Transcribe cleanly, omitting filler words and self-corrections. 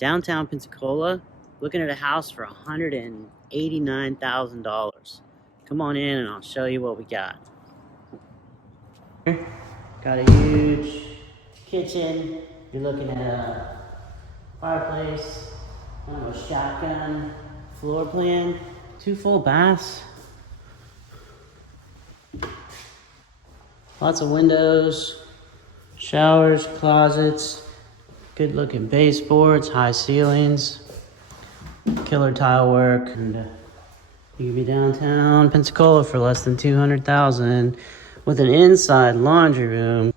Downtown Pensacola, looking at a house for $189,000. Come on in and I'll show you what we got. Got a huge kitchen. You're looking at a fireplace, kind of a shotgun floor plan, 2 full baths, lots of windows, showers, closets, good looking baseboards, high ceilings, killer tile work, and you can be downtown Pensacola for less than $200,000 with an inside laundry room.